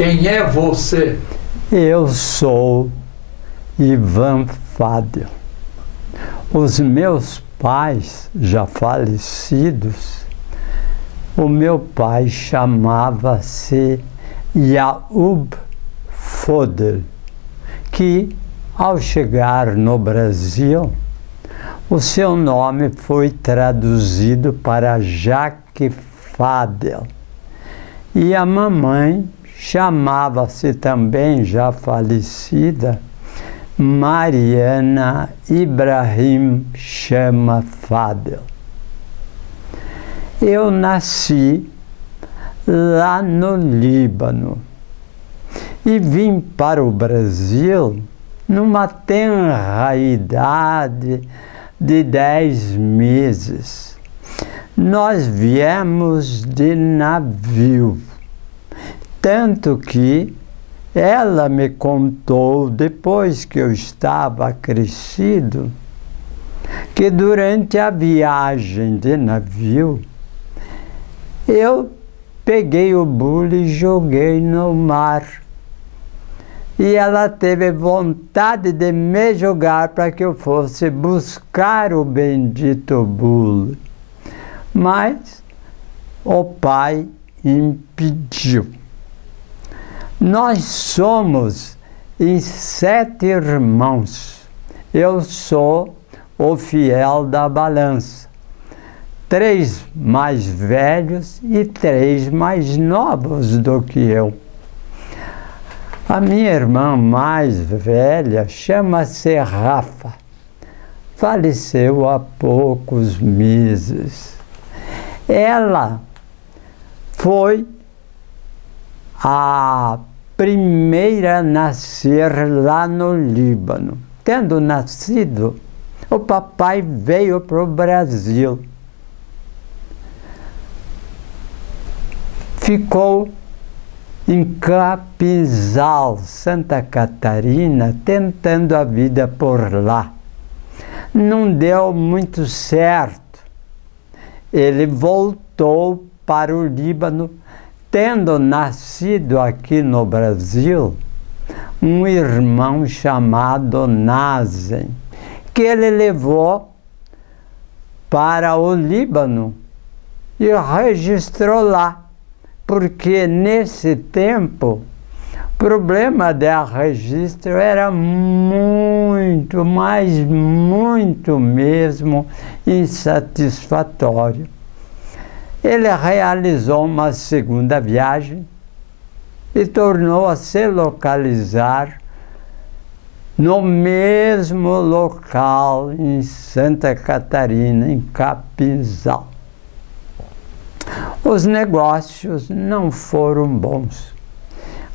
Quem é você? Eu sou Ivan Fadel. Os meus pais, já falecidos, o meu pai chamava-se Yaub Fodel, que, ao chegar no Brasil, o seu nome foi traduzido para Jaque Fadel. E a mamãe chamava-se também, já falecida, Mariana Ibrahim Chama Fadel. Eu nasci lá no Líbano e vim para o Brasil numa tenra idade de 10 meses. Nós viemos de navio, tanto que ela me contou, depois que eu estava crescido, que durante a viagem de navio, eu peguei o bule e joguei no mar. E ela teve vontade de me jogar para que eu fosse buscar o bendito bule. Mas o pai impediu. Nós somos em 7 irmãos. Eu sou o fiel da balança. 3 mais velhos e 3 mais novos do que eu. A minha irmã mais velha chama-se Rafa. Faleceu há poucos meses. Ela foi a primeira a nascer lá no Líbano. Tendo nascido, o papai veio para o Brasil. Ficou em Capinzal, Santa Catarina, tentando a vida por lá. Não deu muito certo. Ele voltou para o Líbano, tendo nascido aqui no Brasil um irmão chamado Nazen, que ele levou para o Líbano e registrou lá, porque nesse tempo o problema de registro era muito, mas muito mesmo insatisfatório. Ele realizou uma segunda viagem e tornou a se localizar no mesmo local em Santa Catarina, em Capinzal. Os negócios não foram bons.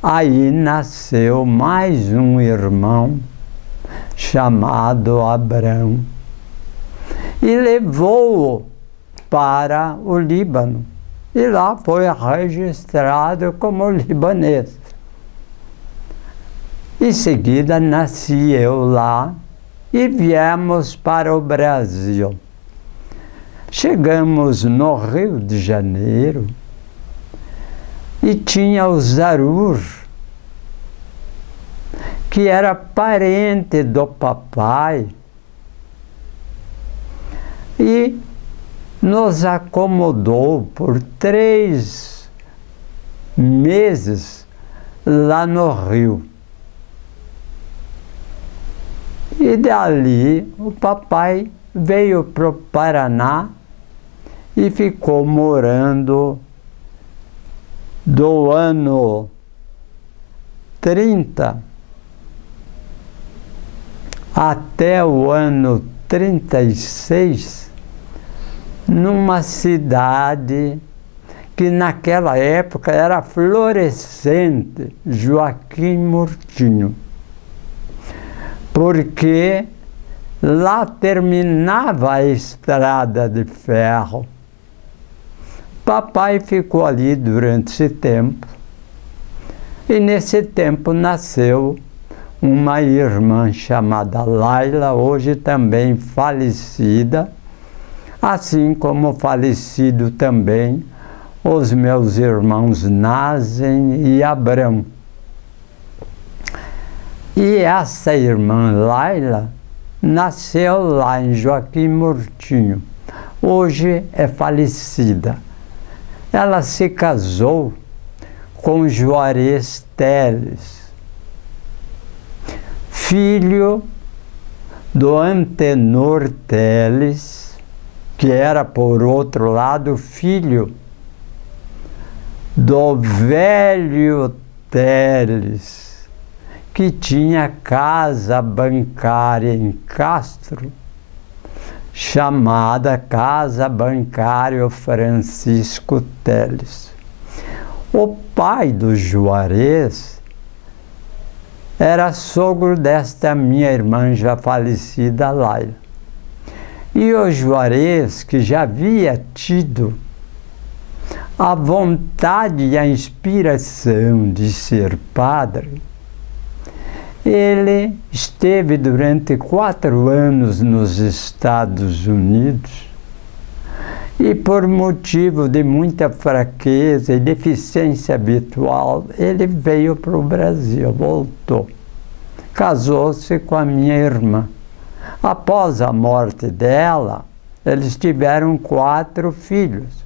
Aí nasceu mais um irmão chamado Abrão e levou-o para o Líbano. E lá foi registrado como libanês. Em seguida nasci eu lá e viemos para o Brasil. Chegamos no Rio de Janeiro e tinha o Zarur, que era parente do papai, e nos acomodou por 3 meses lá no Rio. E dali o papai veio para o Paraná e ficou morando do ano 30 até o ano 36 numa cidade que naquela época era florescente, Joaquim Murtinho, porque lá terminava a estrada de ferro. Papai ficou ali durante esse tempo, e nesse tempo nasceu uma irmã chamada Laila, hoje também falecida, assim como falecido também os meus irmãos Nazen e Abrão. E essa irmã Laila nasceu lá em Joaquim Murtinho. Hoje é falecida. Ela se casou com Juarez Teles, filho do Antenor Teles, que era, por outro lado, filho do velho Teles, que tinha casa bancária em Castro, chamada Casa Bancária Francisco Teles. O pai do Juarez era sogro desta minha irmã já falecida, Laila. E o Juarez, que já havia tido a vontade e a inspiração de ser padre, ele esteve durante 4 anos nos Estados Unidos e, por motivo de muita fraqueza e deficiência habitual, ele veio para o Brasil, voltou. Casou-se com a minha irmã. Após a morte dela, eles tiveram 4 filhos.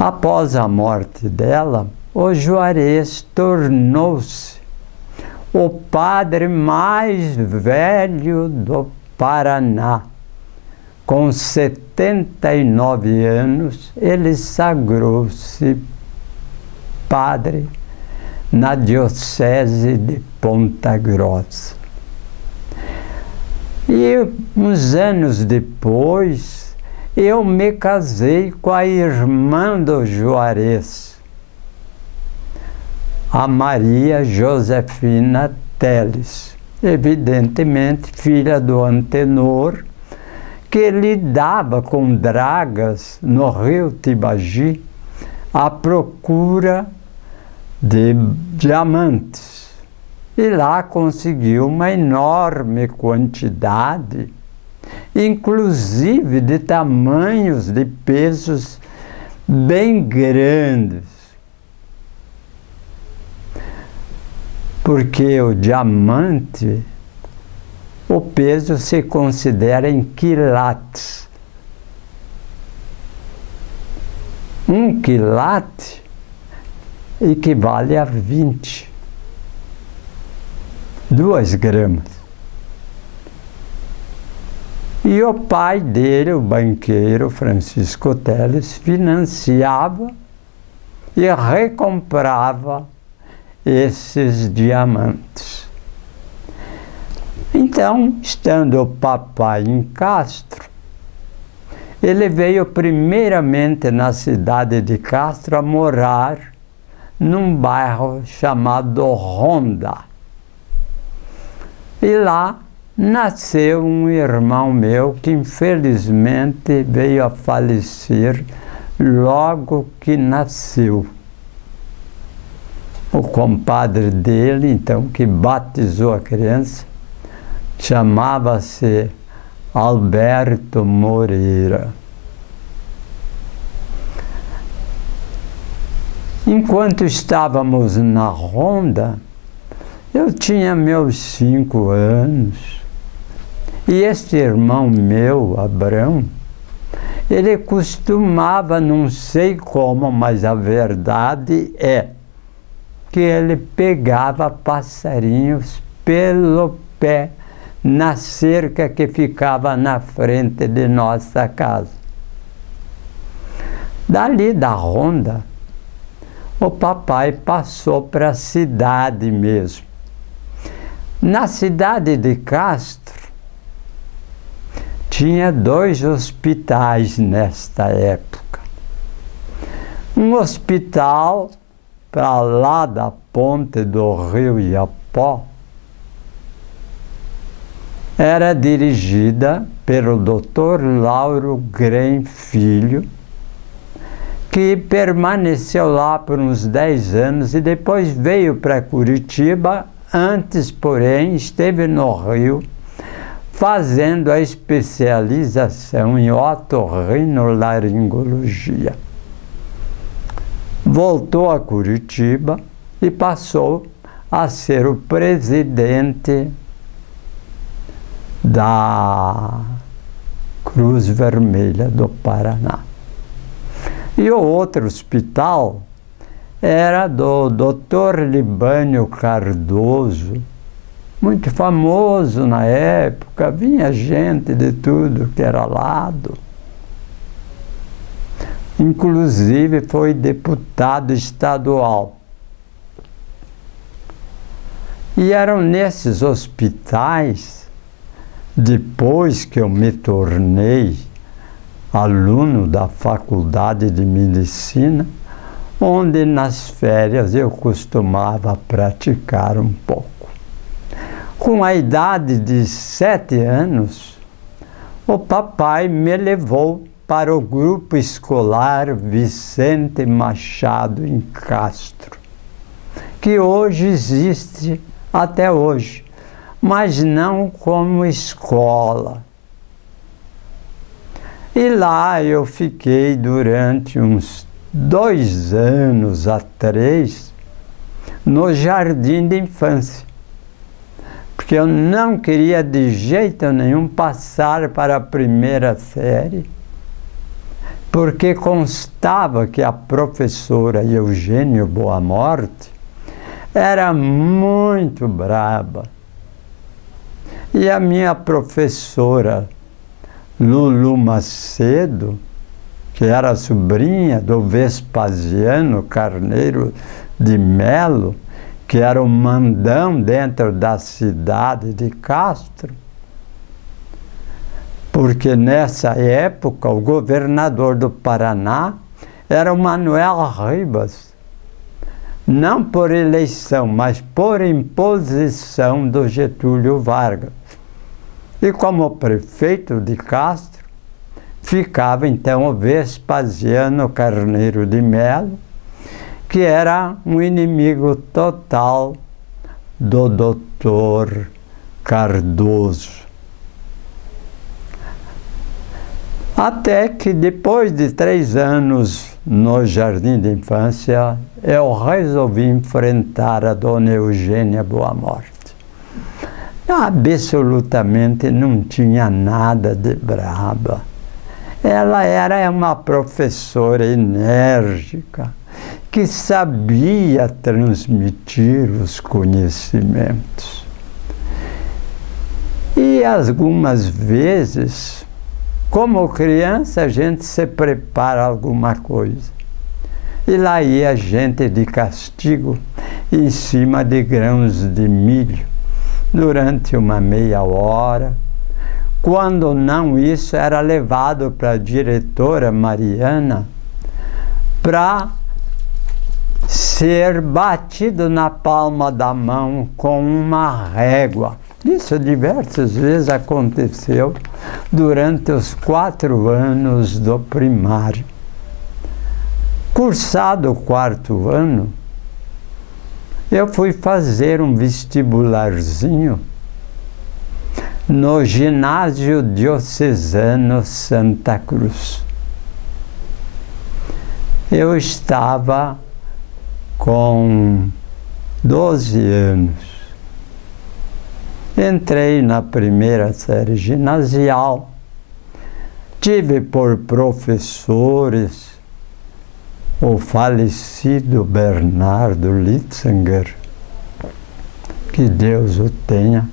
Após a morte dela, o Juarez tornou-se o padre mais velho do Paraná. Com 79 anos, ele sagrou-se padre na Diocese de Ponta Grossa. E uns anos depois, eu me casei com a irmã do Juarez, a Maria Josefina Teles, evidentemente filha do Antenor, que lidava com dragas no rio Tibagi à procura de diamantes. E lá conseguiu uma enorme quantidade, inclusive de tamanhos, de pesos bem grandes. Porque o diamante, o peso se considera em quilates. 1 quilate equivale a 22 gramas. E o pai dele, o banqueiro Francisco Teles, financiava e recomprava esses diamantes. Então, estando o papai em Castro, ele veio primeiramente na cidade de Castro a morar num bairro chamado Ronda. E lá nasceu um irmão meu que infelizmente veio a falecer logo que nasceu. O compadre dele, então, que batizou a criança, chamava-se Alberto Moreira. Enquanto estávamos na Ronda, eu tinha meus 5 anos. E este irmão meu, Abrão, ele costumava, não sei como, mas a verdade é que ele pegava passarinhos pelo pé na cerca que ficava na frente de nossa casa. Dali da Ronda, o papai passou para a cidade mesmo. Na cidade de Castro, tinha 2 hospitais nesta época. Um hospital para lá da ponte do rio Iapó era dirigida pelo Dr. Lauro Grem Filho, que permaneceu lá por uns 10 anos e depois veio para Curitiba. Antes, porém, esteve no Rio fazendo a especialização em otorrinolaringologia. Voltou a Curitiba e passou a ser o presidente da Cruz Vermelha do Paraná. E o outro hospital era do Dr. Libânio Cardoso, muito famoso na época, vinha gente de tudo que era lado. Inclusive foi deputado estadual. E eram nesses hospitais, depois que eu me tornei aluno da Faculdade de Medicina, onde nas férias eu costumava praticar um pouco. Com a idade de 7 anos, o papai me levou para o grupo escolar Vicente Machado em Castro, que hoje existe até hoje, mas não como escola. E lá eu fiquei durante uns 2 anos a 3 no jardim de infância, porque eu não queria de jeito nenhum passar para a primeira série, porque constava que a professora Eugênia Boa Morte era muito braba. E a minha professora Lulu Macedo, que era sobrinha do Vespasiano Carneiro de Melo, que era o mandão dentro da cidade de Castro, porque nessa época o governador do Paraná era o Manuel Ribas, não por eleição, mas por imposição do Getúlio Vargas. E como prefeito de Castro, ficava então o Vespasiano Carneiro de Melo, que era um inimigo total do doutor Cardoso. Até que depois de 3 anos no jardim de infância, eu resolvi enfrentar a dona Eugênia Boa Morte. Absolutamente não tinha nada de braba. Ela era uma professora enérgica, que sabia transmitir os conhecimentos. E algumas vezes, como criança, a gente se prepara alguma coisa. E lá ia gente de castigo em cima de grãos de milho durante uma meia hora. Quando não isso, era levado para a diretora Mariana para ser batido na palma da mão com uma régua. Isso diversas vezes aconteceu durante os 4 anos do primário. Cursado o 4º ano, eu fui fazer um vestibularzinho no Ginásio Diocesano Santa Cruz. Eu estava com 12 anos. Entrei na primeira série ginasial. Tive por professores o falecido Bernardo Litzinger, que Deus o tenha,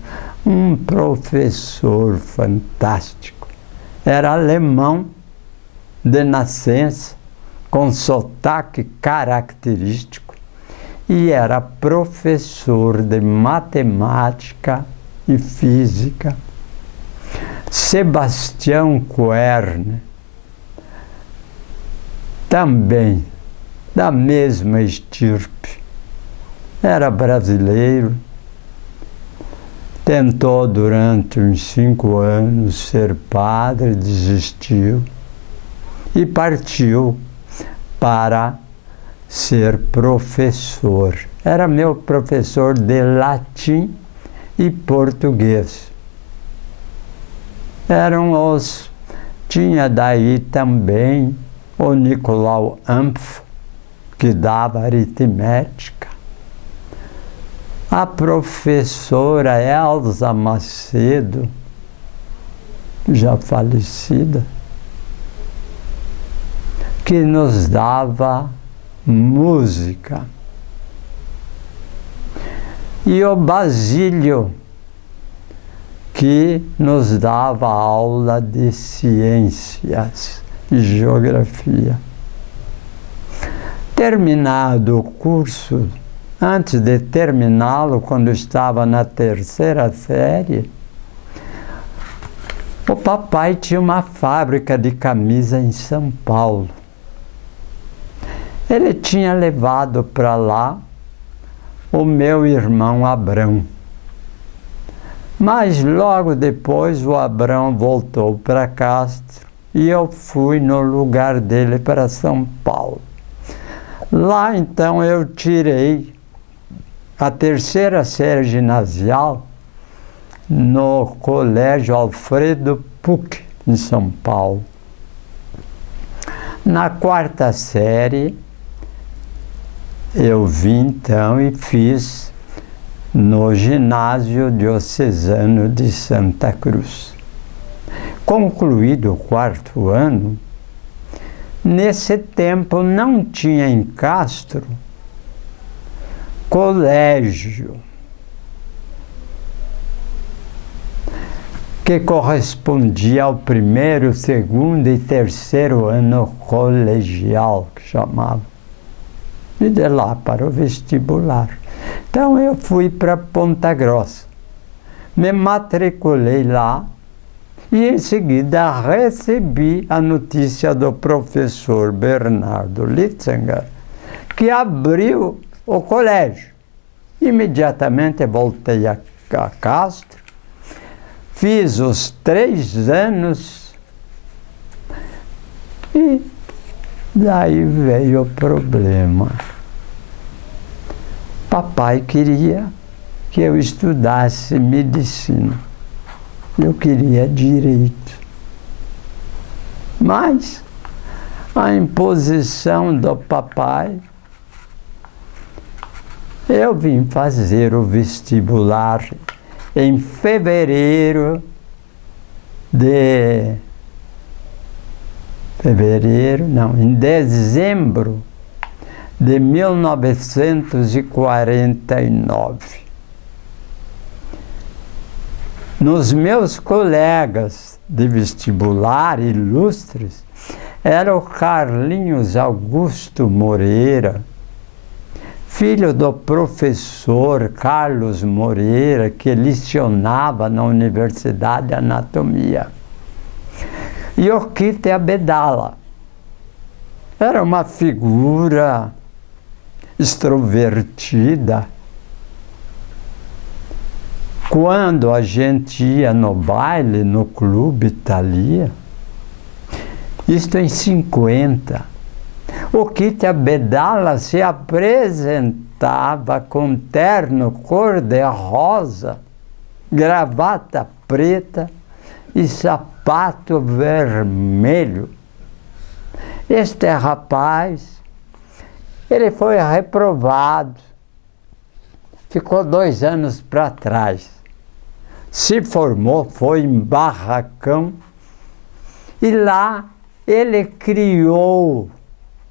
um professor fantástico. Era alemão de nascença, com sotaque característico, e era professor de matemática e física. Sebastião Querne, também da mesma estirpe, era brasileiro, tentou durante uns 5 anos ser padre, desistiu e partiu para ser professor. Era meu professor de latim e português. Tinha daí também o Nicolau Ampf, que dava aritmética. a professora Elza Macedo, já falecida, que nos dava música. E o Basílio, que nos dava aula de ciências e geografia. Terminado o curso, antes de terminá-lo, quando estava na terceira série, o papai tinha uma fábrica de camisa em São Paulo. Ele tinha levado para lá o meu irmão Abrão. Mas logo depois o Abrão voltou para Castro e eu fui no lugar dele para São Paulo. Lá então eu tirei a terceira série ginasial no Colégio Alfredo Puc, em São Paulo. Na quarta série eu vim então e fiz no Ginásio Diocesano de Santa Cruz. Concluído o quarto ano, nesse tempo não tinha em Castro colégio que correspondia ao primeiro, segundo e terceiro ano colegial, que chamava. E de lá para o vestibular. Então eu fui para Ponta Grossa, me matriculei lá e em seguida recebi a notícia do professor Bernardo Litzinger, que abriu o colégio. Imediatamente voltei a Castro, fiz os 3 anos e daí veio o problema. Papai queria que eu estudasse medicina. Eu queria direito. Mas a imposição do papai, eu vim fazer o vestibular em em dezembro de 1949. Nos meus colegas de vestibular ilustres era o Carlinhos Augusto Moreira, filho do professor Carlos Moreira, que lecionava na Universidade de Anatomia. E o Kite Abdala era uma figura extrovertida. Quando a gente ia no baile, no Clube Thalia, isto em 50, o Kite Abdala se apresentava com terno cor-de-rosa, gravata preta e sapato vermelho. Este rapaz, ele foi reprovado, ficou 2 anos para trás, se formou, foi em Barracão, e lá ele criou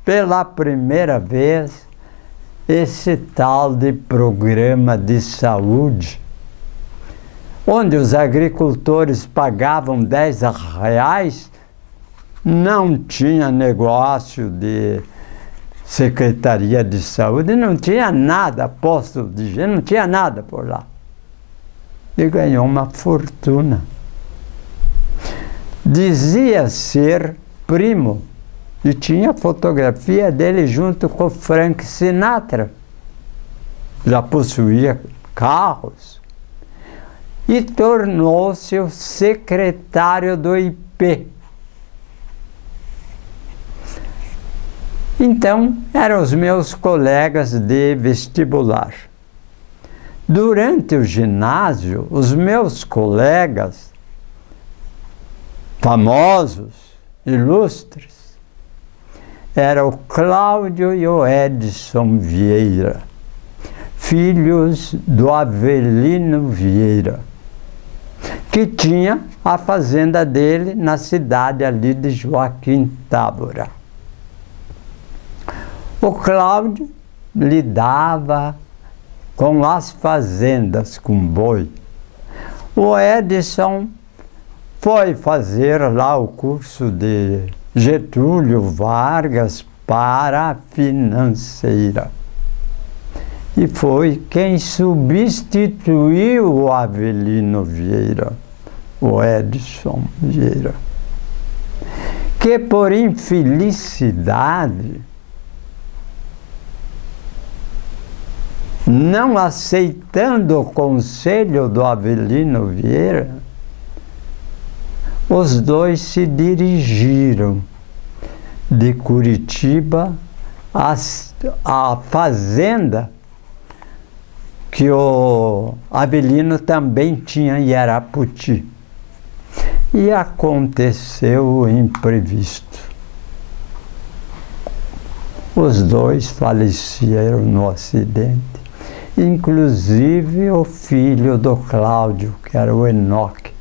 pela primeira vez esse tal de programa de saúde, onde os agricultores pagavam R$10, não tinha negócio de Secretaria de Saúde, não tinha nada, posto de higiene, não tinha nada por lá. E ganhou uma fortuna. Dizia ser primo, e tinha fotografia dele junto com Frank Sinatra. Já possuía carros. E tornou-se o secretário do IP. Então, eram os meus colegas de vestibular. Durante o ginásio, os meus colegas, famosos, ilustres, eram o Cláudio e o Edson Vieira, filhos do Avelino Vieira, que tinha a fazenda dele na cidade ali de Joaquim Távora. O Cláudio lidava com as fazendas com boi. O Edson foi fazer lá o curso de Getúlio Vargas para a financeira. E foi quem substituiu o Avelino Vieira, o Edson Vieira, que por infelicidade, não aceitando o conselho do Avelino Vieira, os dois se dirigiram de Curitiba à fazenda que o Avelino também tinha em Araputi. E aconteceu o imprevisto. Os dois faleceram no acidente, inclusive o filho do Cláudio, que era o Enoque.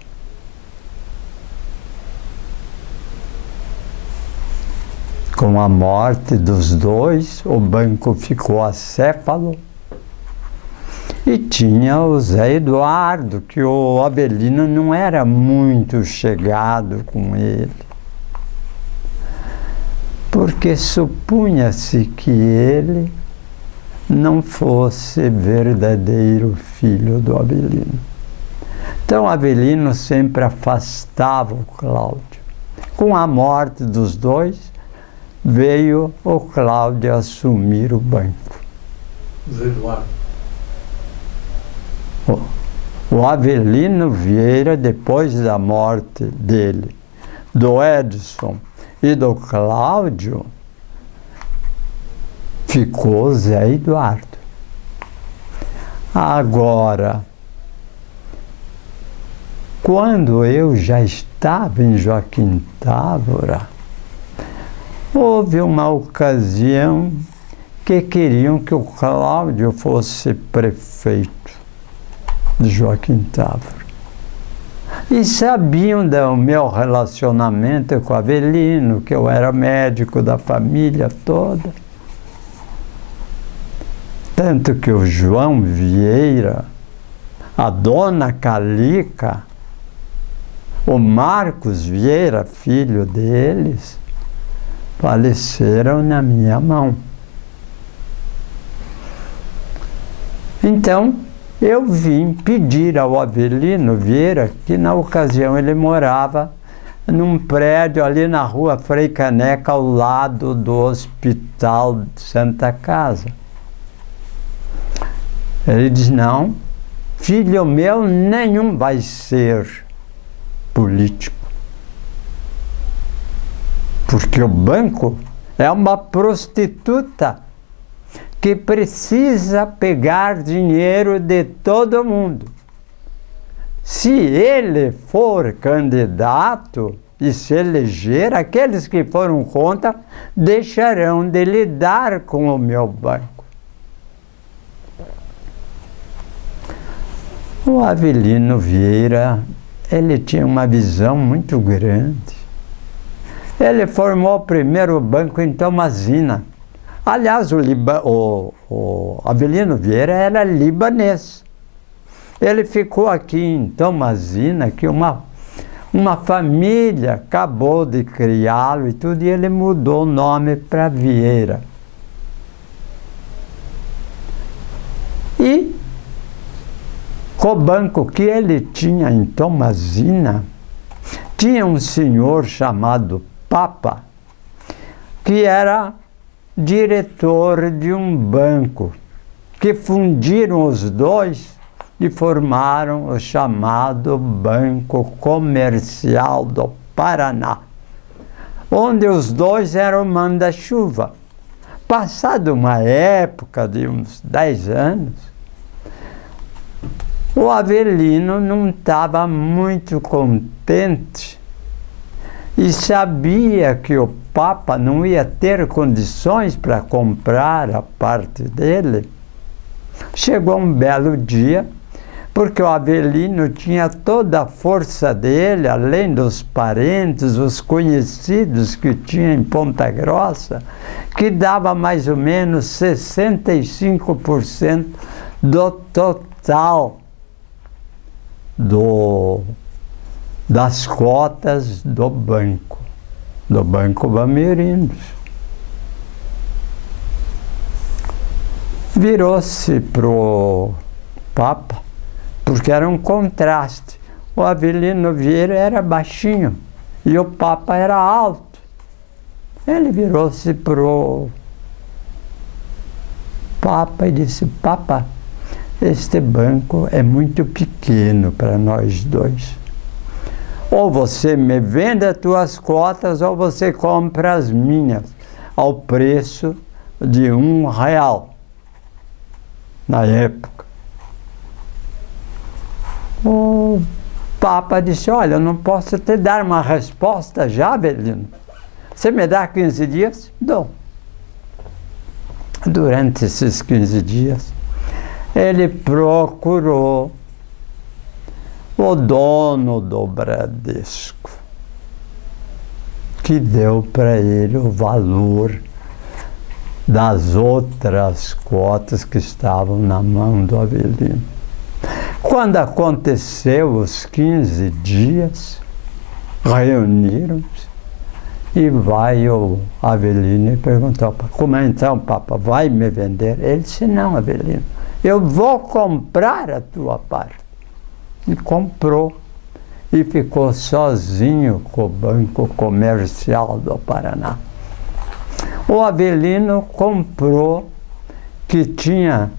Com a morte dos dois, o banco ficou acéfalo e tinha o Zé Eduardo, que o Avelino não era muito chegado com ele, porque supunha-se que ele não fosse verdadeiro filho do Avelino. Então o Avelino sempre afastava o Cláudio. Com a morte dos dois, veio o Cláudio assumir o banco. Zé Eduardo. O Avelino Vieira, depois da morte dele, do Edson e do Cláudio, ficou Zé Eduardo. Agora, quando eu já estava em Joaquim Távora, houve uma ocasião que queriam que o Cláudio fosse prefeito de Joaquim Távora. E sabiam do meu relacionamento com o Avelino, que eu era médico da família toda. Tanto que o João Vieira, a dona Calica, o Marcos Vieira, filho deles, faleceram na minha mão. Então, eu vim pedir ao Avelino Vieira, que na ocasião ele morava num prédio ali na rua Frei Caneca, ao lado do Hospital de Santa Casa. Ele diz: não, filho meu nenhum vai ser político, porque o banco é uma prostituta que precisa pegar dinheiro de todo mundo. Se ele for candidato e se eleger, aqueles que foram contra deixarão de lidar com o meu banco. O Avelino Vieira, ele tinha uma visão muito grande. Ele formou o primeiro banco em Tomazina. Aliás, o Avelino Vieira era libanês. Ele ficou aqui em Tomazina, que uma família acabou de criá-lo e tudo, e ele mudou o nome para Vieira. E o banco que ele tinha em Tomazina, tinha um senhor chamado Papa, que era diretor de um banco, que fundiram os dois e formaram o chamado Banco Comercial do Paraná, onde os dois eram manda-chuva. Passada uma época de uns 10 anos, o Avelino não estava muito contente e sabia que o Papa não ia ter condições para comprar a parte dele. Chegou um belo dia, porque o Avelino tinha toda a força dele, além dos parentes, os conhecidos que tinha em Ponta Grossa, que dava mais ou menos 65% do total das cotas do Banco Bamerindos. Virou-se para o Papa, porque era um contraste. O Avelino Vieira era baixinho e o Papa era alto. Ele virou-se para o Papa e disse: Papa, este banco é muito pequeno para nós dois. Ou você me vende as tuas cotas ou você compra as minhas ao preço de R$1 na época. O Papa disse: olha, eu não posso te dar uma resposta já, Avelino. Você me dá 15 dias? Dou. Durante esses 15 dias, ele procurou o dono do Bradesco, que deu para ele o valor das outras cotas que estavam na mão do Avelino. Quando aconteceu os 15 dias, reuniram-se e vai o Avelino e perguntou: como é então, Papa, vai me vender? Ele disse: não, Avelino, eu vou comprar a tua parte. E comprou e ficou sozinho com o Banco Comercial do Paraná. O Avelino comprou, que tinha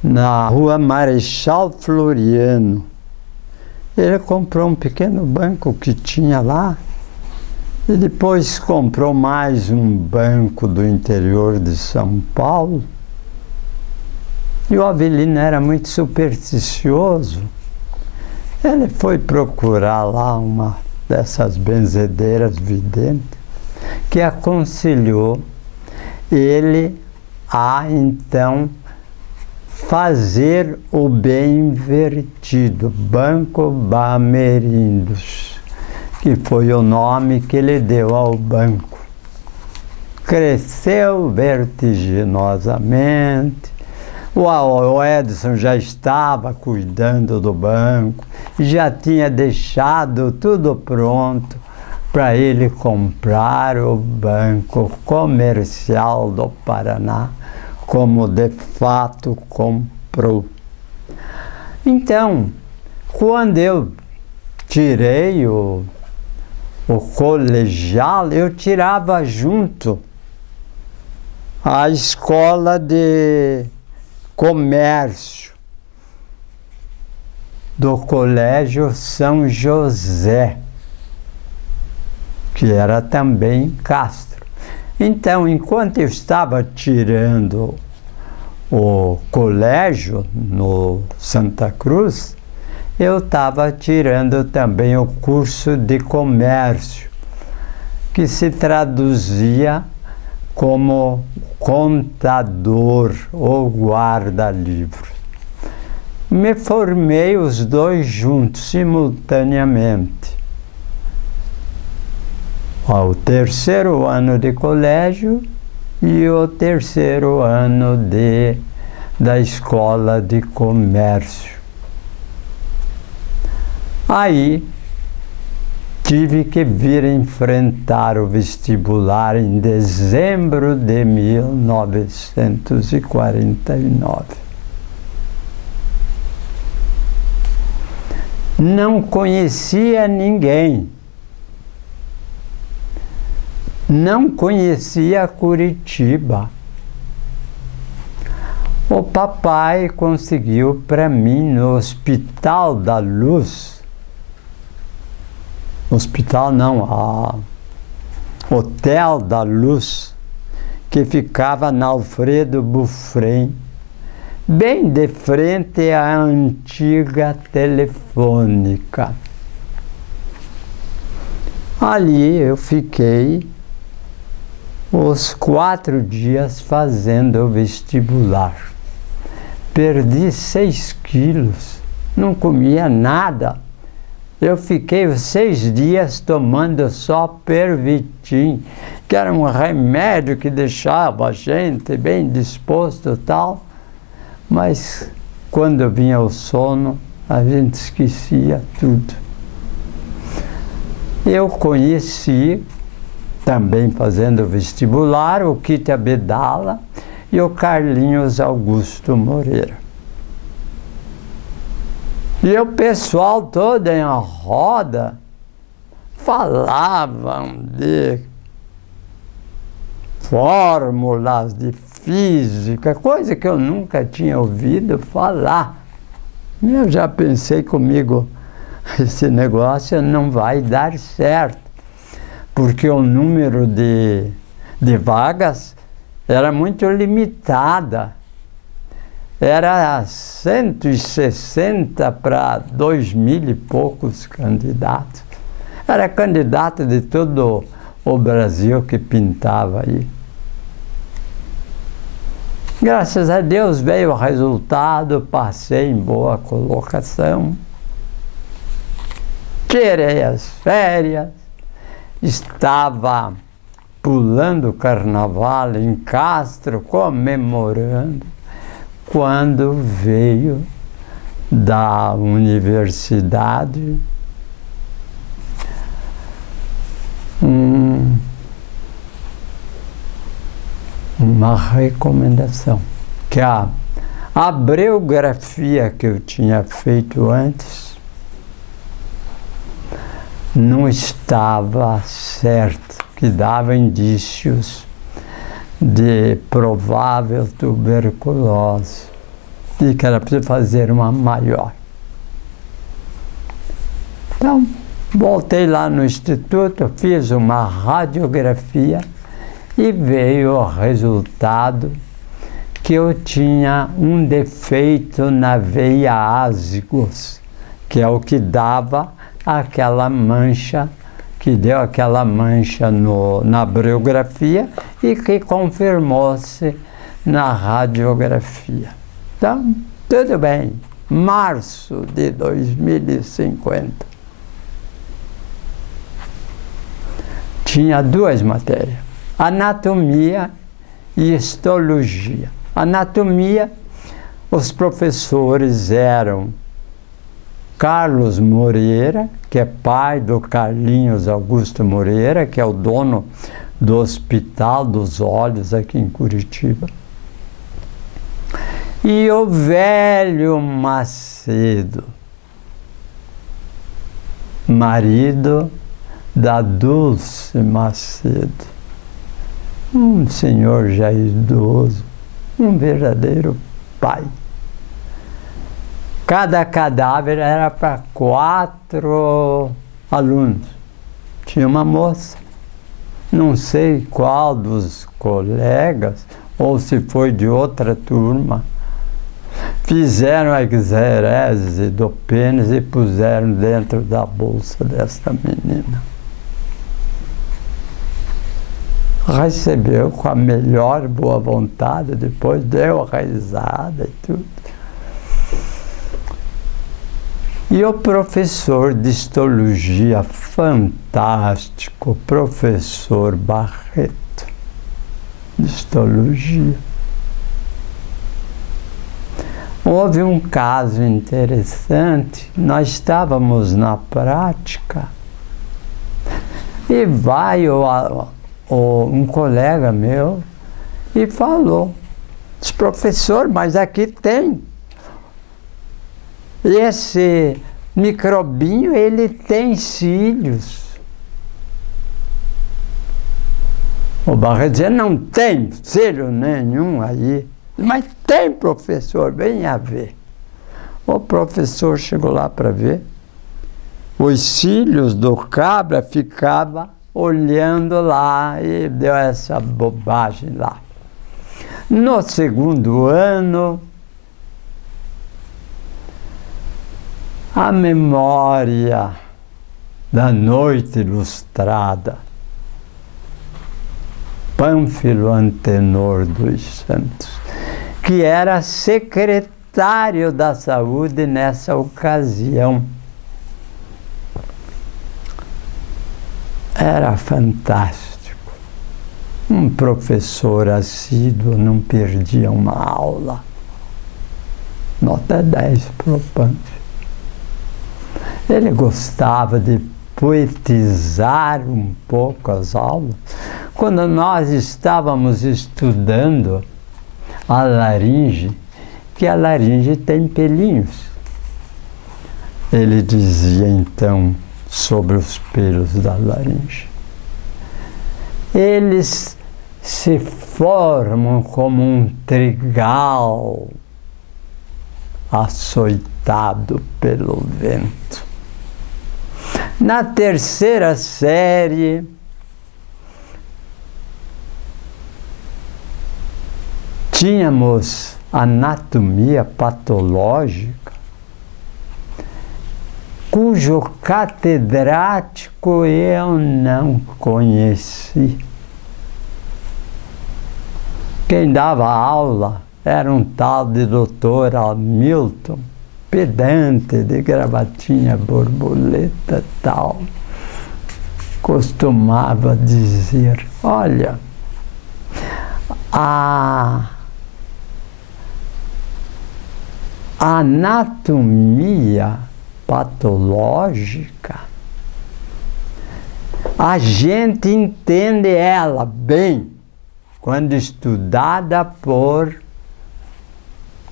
na Rua Marechal Floriano. Ele comprou um pequeno banco que tinha lá e depois comprou mais um banco do interior de São Paulo. E o Avelino era muito supersticioso. Ele foi procurar lá uma dessas benzedeiras videntes que aconselhou ele a, então, fazer o bem invertido, Banco Bamerindos, que foi o nome que ele deu ao banco. Cresceu vertiginosamente. O Edson já estava cuidando do banco, já tinha deixado tudo pronto para ele comprar o Banco Comercial do Paraná, como de fato comprou. Então, quando eu tirei o colegial, eu tirava junto a escola de comércio do Colégio São José, que era também em Castro. Então, enquanto eu estava tirando o colégio no Santa Cruz, eu estava tirando também o curso de comércio, que se traduzia como contador ou guarda-livros. Me formei os dois juntos, simultaneamente. O terceiro ano de colégio e o terceiro ano da escola de comércio. Aí tive que vir enfrentar o vestibular em dezembro de 1949. Não conhecia ninguém. Não conhecia Curitiba. O papai conseguiu para mim no Hospital da Luz. Hospital não, Hotel da Luz, que ficava na Alfredo Bufrem, bem de frente à antiga Telefônica. Ali eu fiquei os 4 dias fazendo o vestibular. perdi 6 quilos, não comia nada. Eu fiquei 6 dias tomando só Pervitin, que era um remédio que deixava a gente bem disposto e tal, mas quando vinha o sono, a gente esquecia tudo. Eu conheci, também fazendo vestibular, o Kit Abdala e o Carlinhos Augusto Moreira. E o pessoal todo em roda falavam de fórmulas de física, coisa que eu nunca tinha ouvido falar. Eu já pensei comigo, esse negócio não vai dar certo, porque o número de vagas era muito limitada. Era 160 para 2.000 e poucos candidatos. Era candidato de todo o Brasil que pintava aí. Graças a Deus veio o resultado, passei em boa colocação. Tirei as férias, estava pulando o carnaval em Castro, comemorando, quando veio da universidade uma recomendação, que a abreografia que eu tinha feito antes não estava certa, que dava indícios de provável tuberculose e que era preciso fazer uma maior. Então, voltei lá no instituto, fiz uma radiografia e veio o resultado que eu tinha um defeito na veia azygos, que é o que dava aquela mancha, que deu aquela mancha na abreografia e que confirmou-se na radiografia. Então, tudo bem. Março de 2050. Tinha 2 matérias, anatomia e histologia. Anatomia, os professores eram Carlos Moreira, que é pai do Carlinhos Augusto Moreira, que é o dono do Hospital dos Olhos aqui em Curitiba. E o velho Macedo, marido da Dulce Macedo, um senhor já idoso, um verdadeiro pai. Cada cadáver era para 4 alunos. Tinha uma moça, não sei qual dos colegas, ou se foi de outra turma, fizeram a exerese do pênis e puseram dentro da bolsa dessa menina. Recebeu com a melhor boa vontade, depois deu risada e tudo. E o professor de histologia fantástico, professor Barreto, de histologia. Houve um caso interessante, nós estávamos na prática e vai um colega meu e falou, disse, professor, mas aqui tem. Esse microbinho, ele tem cílios. O Barreto dizia, não tem cílio nenhum aí. Mas tem, professor, venha ver. O professor chegou lá para ver. Os cílios do cabra ficavam olhando lá e deu essa bobagem lá. No 2º ano, a memória da noite ilustrada, Pânfilo Antenor dos Santos, que era secretário secretário da Saúde nessa ocasião. Era fantástico. Um professor assíduo, não perdia uma aula. Nota 10 para o Pânfilo. Ele gostava de poetizar um pouco as aulas. Quando nós estávamos estudando a laringe, que a laringe tem pelinhos. Ele dizia então sobre os pelos da laringe. Eles se formam como um trigal açoitado pelo vento. Na terceira série, tínhamos anatomia patológica, cujo catedrático eu não conheci. Quem dava aula era um tal de doutor Hamilton, pedante, de gravatinha borboleta tal. Costumava dizer, olha, a anatomia patológica, a gente entende ela bem quando estudada por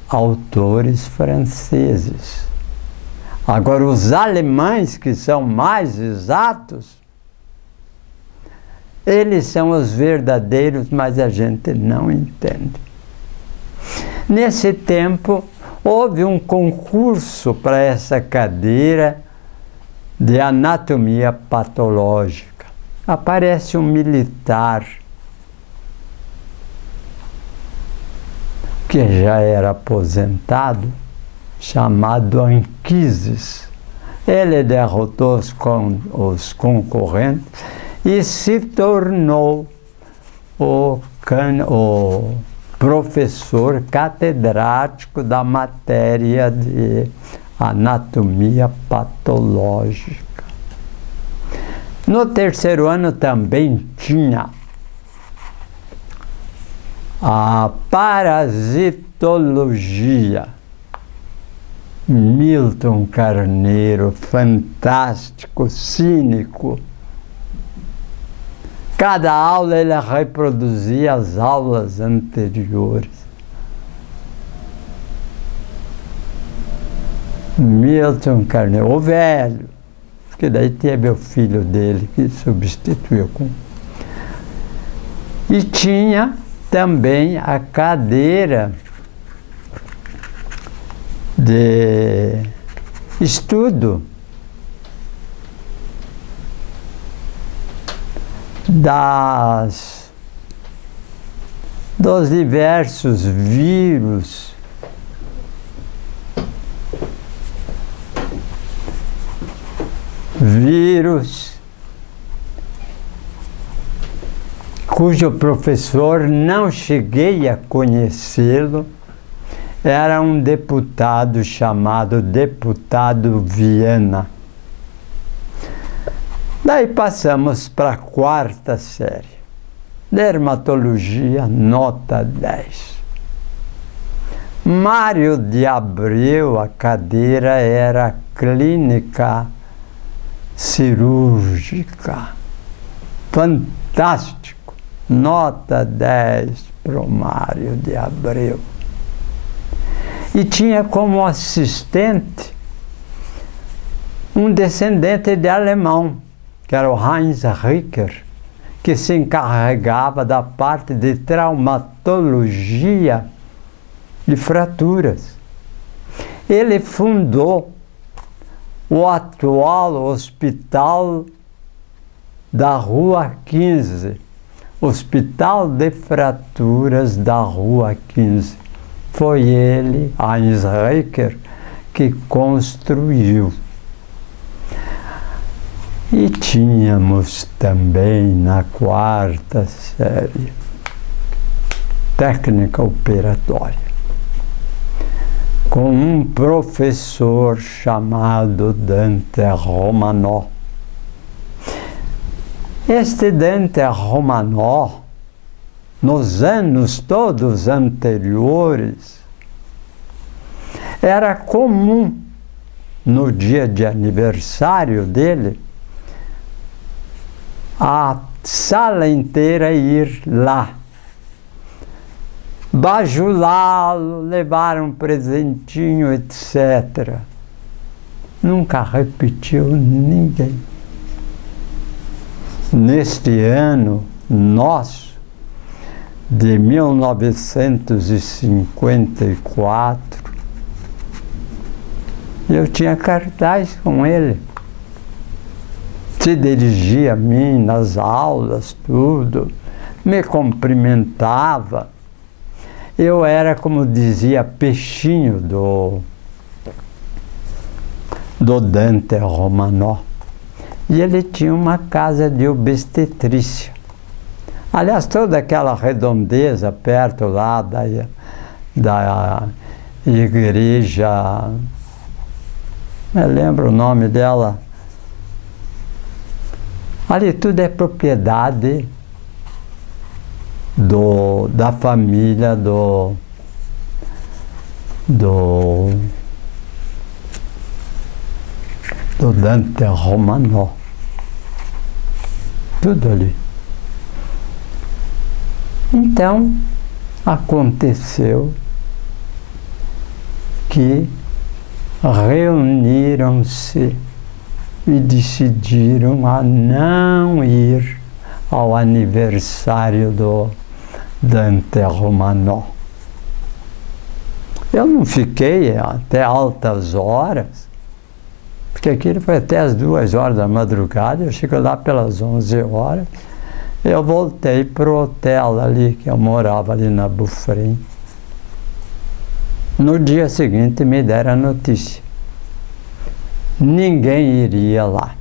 autores franceses. Agora, os alemães, que são mais exatos, eles são os verdadeiros, mas a gente não entende. Nesse tempo, houve um concurso para essa cadeira de anatomia patológica. Aparece um militar que já era aposentado, chamado Anquises. Ele derrotou os concorrentes e se tornou o professor catedrático da matéria de anatomia patológica. No terceiro ano também tinha a parasitologia. Milton Carneiro, fantástico, cínico. Cada aula ele reproduzia as aulas anteriores. Milton Carneiro, o velho, porque daí teve o filho dele que substituiu. E tinha também a cadeira de estudo dos diversos vírus cujo professor não cheguei a conhecê-lo, era um deputado chamado Deputado Viana. Daí passamos para a quarta série. Dermatologia, nota 10. Mário de Abreu, a cadeira era clínica cirúrgica. Fantástico. Nota 10 para o Mário de Abreu. E tinha como assistente um descendente de alemão, que era o Heinz Ricker, que se encarregava da parte de traumatologia de fraturas. Ele fundou o atual hospital da Rua 15, Hospital de Fraturas da Rua 15. Foi ele, Heinz Ricker, que construiu. E tínhamos também na quarta série técnica operatória. com um professor chamado Dante Romanò. Este Dante Romanò, nos anos todos anteriores, era comum, no dia de aniversário dele, a sala inteira ir lá, bajulá-lo, levar um presentinho, etc. Nunca repetiu ninguém. Neste ano nosso, de 1954, eu tinha cartaz com ele. Se dirigia a mim nas aulas, tudo, me cumprimentava. Eu era, como dizia, peixinho do Dante Romanò. E ele tinha uma casa de obstetrícia. Aliás, toda aquela redondeza perto lá da igreja, me lembro o nome dela. Ali tudo é propriedade da família do Dante Romanò. Tudo ali. Então, aconteceu que reuniram-se e decidiram a não ir ao aniversário do Dante Romanò. Eu não fiquei até altas horas, porque aquilo foi até as 2 horas da madrugada, eu cheguei lá pelas 11 horas, eu voltei para o hotel ali, que eu morava ali na Bufrem. No dia seguinte me deram a notícia. Ninguém iria lá.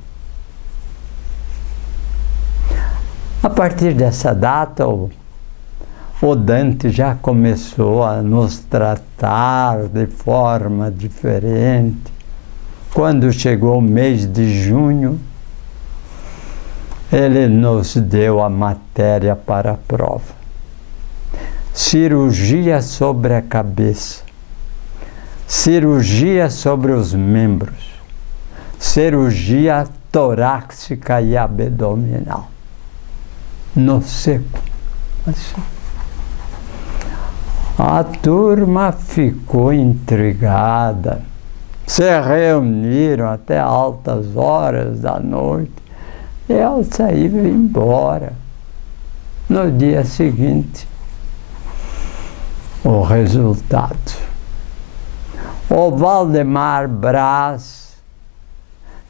A partir dessa data, o Dante já começou a nos tratar de forma diferente. Quando chegou o mês de junho, ele nos deu a matéria para a prova. Cirurgia sobre a cabeça, cirurgia sobre os membros, cirurgia torácica e abdominal. No seco. Assim. A turma ficou intrigada. Se reuniram até altas horas da noite. Eu saí e vim embora. No dia seguinte, o resultado. O Valdemar Braz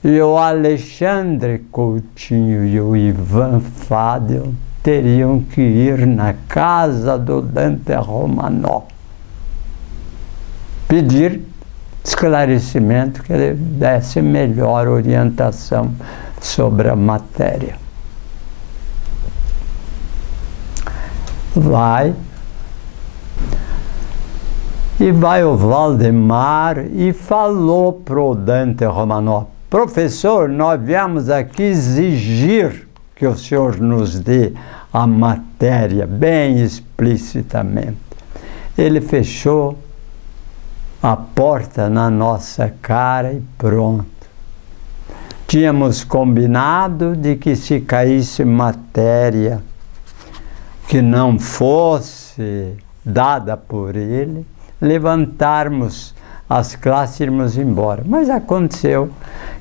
e o Alexandre Coutinho e o Ivan Fadel teriam que ir na casa do Dante Romanò pedir esclarecimento, que ele desse melhor orientação sobre a matéria. Vai o Valdemar e falou para o Dante Romanò: professor, nós viemos aqui exigir que o senhor nos dê a matéria bem explicitamente. Ele fechou a porta na nossa cara e pronto. Tínhamos combinado de que se caísse matéria que não fosse dada por ele, levantarmos as classes e irmos embora. Mas aconteceu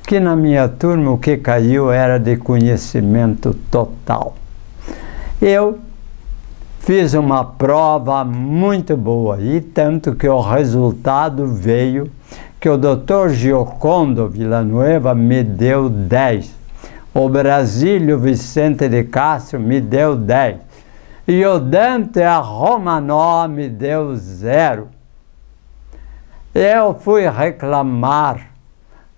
que na minha turma o que caiu era de conhecimento total. Eu fiz uma prova muito boa, e tanto que o resultado veio que o Dr. Giocondo Villanueva me deu 10. O Brasílio Vicente de Castro me deu 10. E o Dante Romanò me deu 0. Eu fui reclamar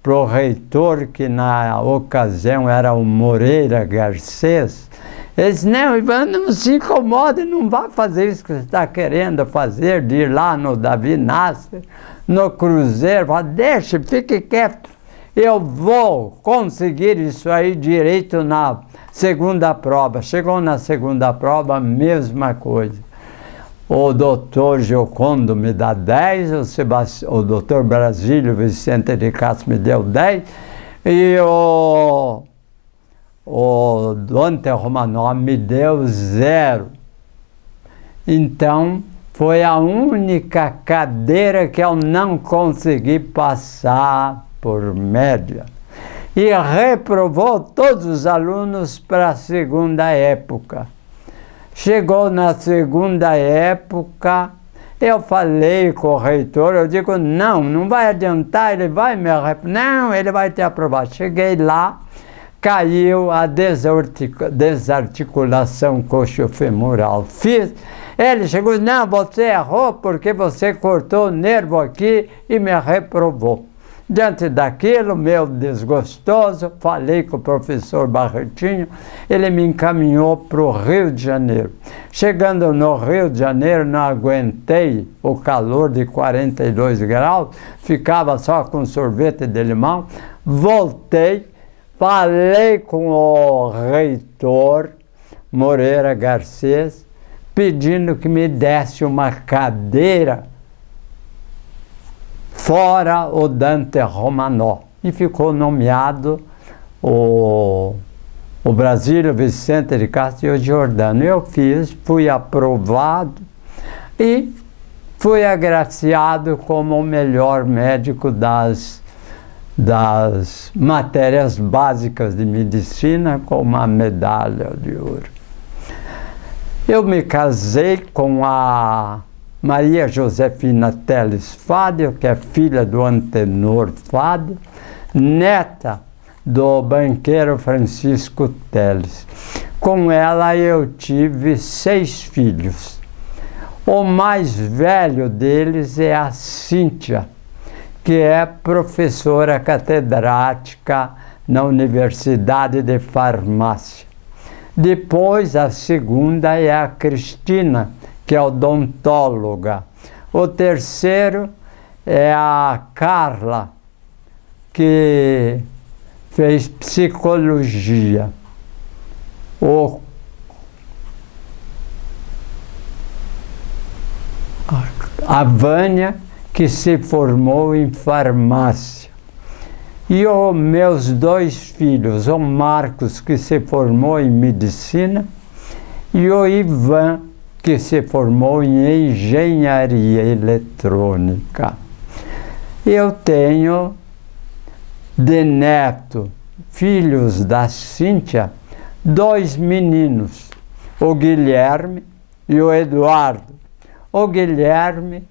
para o reitor, que na ocasião era o Moreira Garcês. Ele disse, não, Ivan, não se incomode, não vá fazer isso que você está querendo fazer, de ir lá no Davi Nasser, no Cruzeiro. Fala, deixa, fique quieto. Eu vou conseguir isso aí direito na segunda prova. Chegou na segunda prova, a mesma coisa. O doutor Giocondo me dá 10, o doutor Brasílio Vicente de Castro me deu 10, e o Dante Romanov me deu 0. Então, foi a única cadeira que eu não consegui passar por média. E reprovou todos os alunos para a segunda época. Chegou na segunda época, eu falei com o reitor, eu digo, não vai adiantar, ele vai me reprovar. Não, ele vai te aprovar. Cheguei lá, caiu a desarticulação coxofemoral. Fiz. Ele chegou, não, você errou porque você cortou o nervo aqui e me reprovou. Diante daquilo, meu desgostoso, falei com o professor Barretinho, ele me encaminhou para o Rio de Janeiro. Chegando no Rio de Janeiro, não aguentei o calor de 42 graus, ficava só com sorvete de limão, voltei, falei com o reitor Moreira Garcês, pedindo que me desse uma cadeira fora o Dante Romanov. E ficou nomeado o Brasílio Vicente de Castro e o Giordano. Eu fiz, fui aprovado e fui agraciado como o melhor médico das matérias básicas de medicina, com uma medalha de ouro. Eu me casei com a Maria Josefina Teles Fádio, que é filha do Antenor Fádio, neta do banqueiro Francisco Teles. Com ela eu tive 6 filhos. O mais velho deles é a Cíntia, que é professora catedrática na Universidade de Farmácia. Depois, a segunda é a Cristina, que é odontóloga. O terceiro é a Carla, que fez psicologia. A Vânia, que se formou em farmácia. E os meus 2 filhos, o Marcos, que se formou em medicina, e o Ivan, que se formou em engenharia eletrônica. Eu tenho de neto, filhos da Cíntia, 2 meninos, o Guilherme e o Eduardo. O Guilherme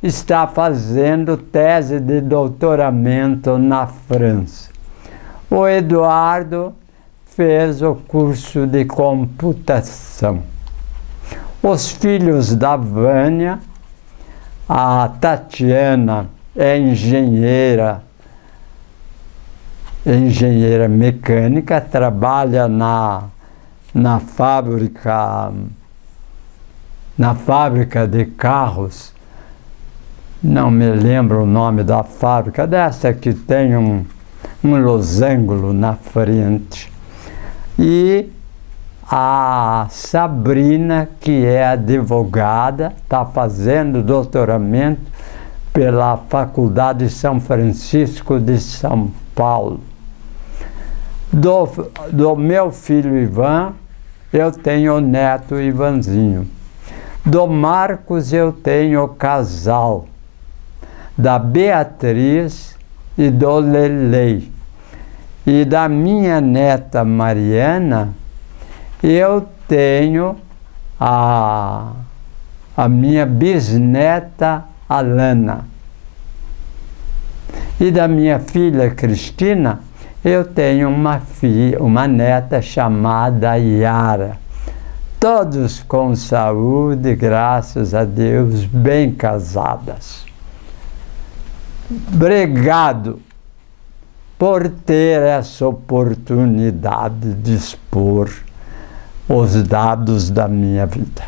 está fazendo tese de doutoramento na França. O Eduardo fez o curso de computação. Os filhos da Vânia, a Tatiana é engenheira mecânica, trabalha na fábrica de carros, não me lembro o nome da fábrica, dessa que tem um losango na frente. E a Sabrina, que é advogada, está fazendo doutoramento pela Faculdade de São Francisco de São Paulo. Do meu filho Ivan, eu tenho o neto Ivanzinho. Do Marcos eu tenho o casal da Beatriz e do Lelei. E da minha neta Mariana, eu tenho a minha bisneta Alana. E da minha filha Cristina, eu tenho uma neta chamada Yara. Todos com saúde, graças a Deus, bem casadas. Obrigado por ter essa oportunidade de expor os dados da minha vida.